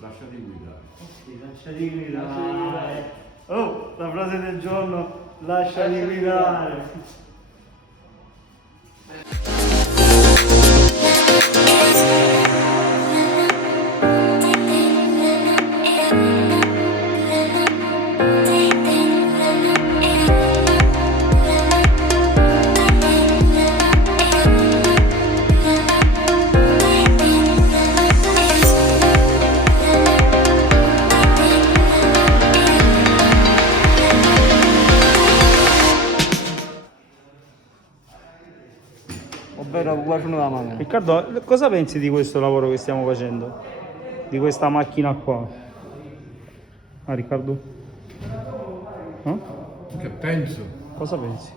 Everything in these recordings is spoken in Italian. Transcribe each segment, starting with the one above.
Lasciati guidare. Sì, lasciati guidare. Oh, la frase del giorno, lasciati guidare. Riccardo, cosa pensi di questo lavoro che stiamo facendo? Di questa macchina qua? Ah, Riccardo? No? Che penso? Cosa pensi?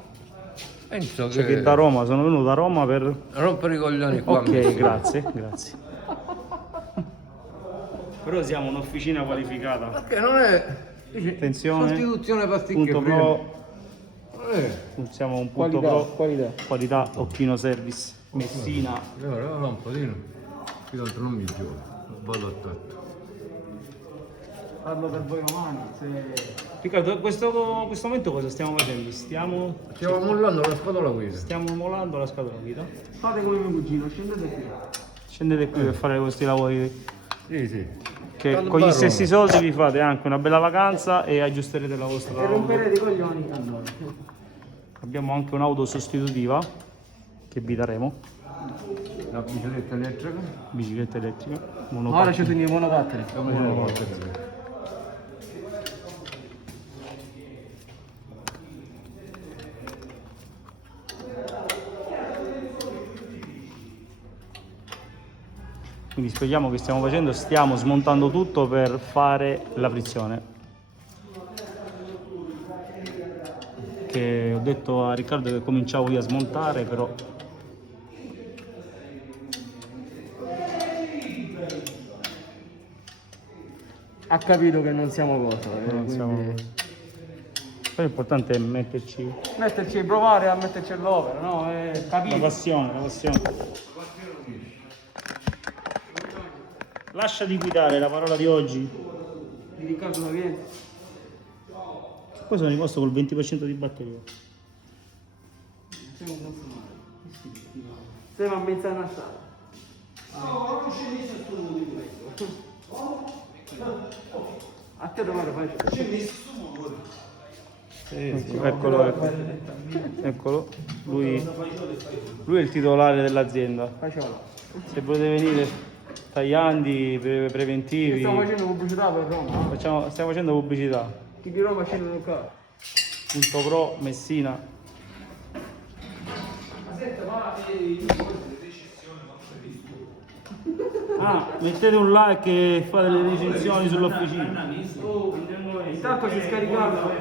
Penso Che da Roma, sono venuto da Roma per... rompere i coglioni qua. Ok, grazie, grazie. Però siamo un'officina qualificata. Perché non è... Attenzione. Sostituzione pasticche Punto pro. Siamo un punto qualità Occhinoservice. Messina. Allora un pochino. Qui dentro non mi gioco. Vado attento. Parlo per voi umani. Riccardo, in questo momento cosa stiamo facendo? Stiamo mollando la scatola guida. Stiamo mollando la scatola guida. Fate come mio cugino, scendete qui. Scendete qui per fare questi lavori. Sì. Che con gli stessi soldi vi fate anche una bella vacanza e aggiusterete la vostra E romperete i coglioni a noi. Abbiamo anche un'auto sostitutiva che vi daremo. La bicicletta elettrica. Bicicletta elettrica. Ora ci teniamo monopattini. Quindi spieghiamo che stiamo facendo, stiamo smontando tutto per fare la frizione. Che ho detto a Riccardo che cominciavo io a smontare, però Ha capito che non siamo cosa. non siamo... Poi l'importante è metterci provare a metterci all'opera, no? la passione. Lascia di guidare, la parola di oggi. Di Riccardo non viene. Poi sono rimasto col 20% di batteria. Siamo a mezz'anno a stare. A te domani fai. Eccolo. Lui è il titolare dell'azienda. Se volete venire, tagliandi, preventivi. Stiamo facendo pubblicità per Roma. Stiamo facendo pubblicità. Chi di Roma scende nel carro. Punto pro, Messina. Mettete un like e fate le recensioni sull'officina. Intanto si scaricava.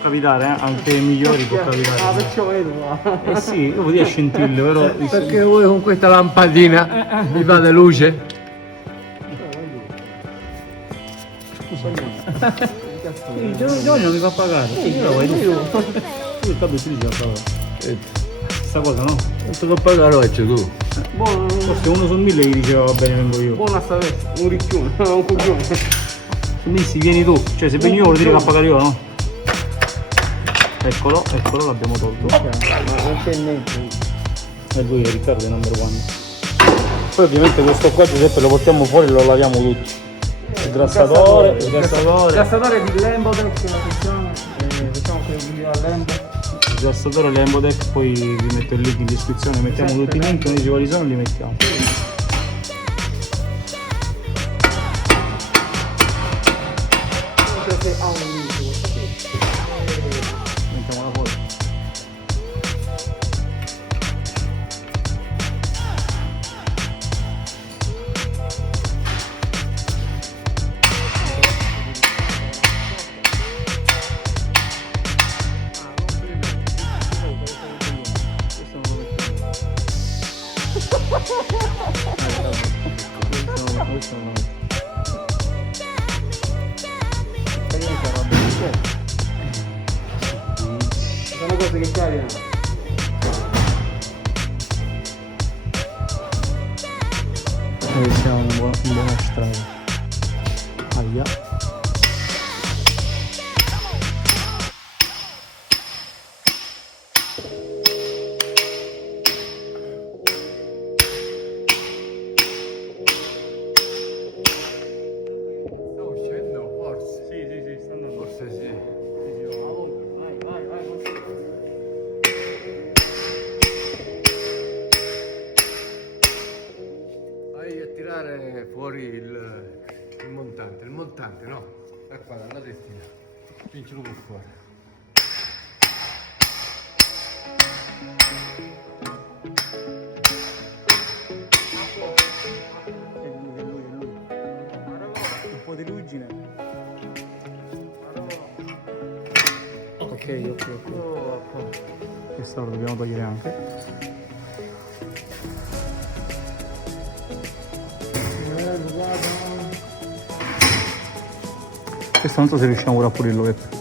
capitare, anche ai migliori può capitare. Ah, perciò vedo qua. Eh sì, io potevo scintille, però... Perché voi con questa lampadina vi fate luce? Giorgio non mi fa pagare. Io lo vuoi tu? Tu il capo ci fa pagare. Questa cosa no? Non te lo pagare faccio tu. Buono, Forse uno su 1000 gli diceva va bene vengo io. buona sta veste, un ricchione, un coglione. Se mi dissi vieni tu, cioè se vengo io vuol dire che a pagare io, no? Eccolo, l'abbiamo tolto. Ma non c'è niente. E lui è Riccardo, è number one. Poi ovviamente questo qua Giuseppe lo portiamo fuori e lo laviamo tutti. Il grassatore. Il grassatore di Lembotec, la facciamo che video a Lembo. Il grassatore Lembotec, poi vi metto il link in descrizione, mettiamo tutti i link, noi dici quali sono e li mettiamo. Mettiamola fuori. Sono cose che capitano. Noi siamo in buona strada. Aia. Sta uscendo forse. Sì, sta andando. Forse sì. Vai. Vai a tirare fuori il montante. Il montante, no? Ecco, la testina. Spingilo per fuori. È lui. Un po' di ruggine. Ok. Questo lo dobbiamo togliere anche. Questo non so se riusciamo pure a pulirlo, Peppe.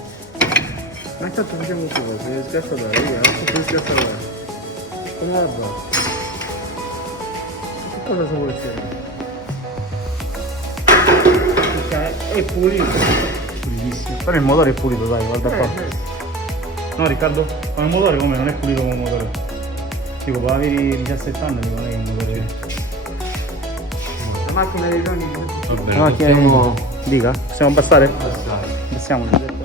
Ma intanto facciamo un po', se sgassatore, via, non so se sgassatore. Come la va? Che cosa si vuole fare? È pulito. Pulitissimo. Però il motore è pulito, dai, guarda qua. No Riccardo? Ma il motore come? Non è pulito come un motore. Tipo, per avere 17 anni non è un motore. La macchina dei sogni. Va bene, La macchina possiamo Dica? Possiamo abbassare? passare. Passiamo, Giuseppe.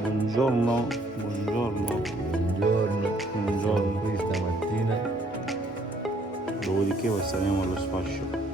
Buongiorno. Buongiorno. Qui stamattina. Dopodiché poi saremo allo sfascio.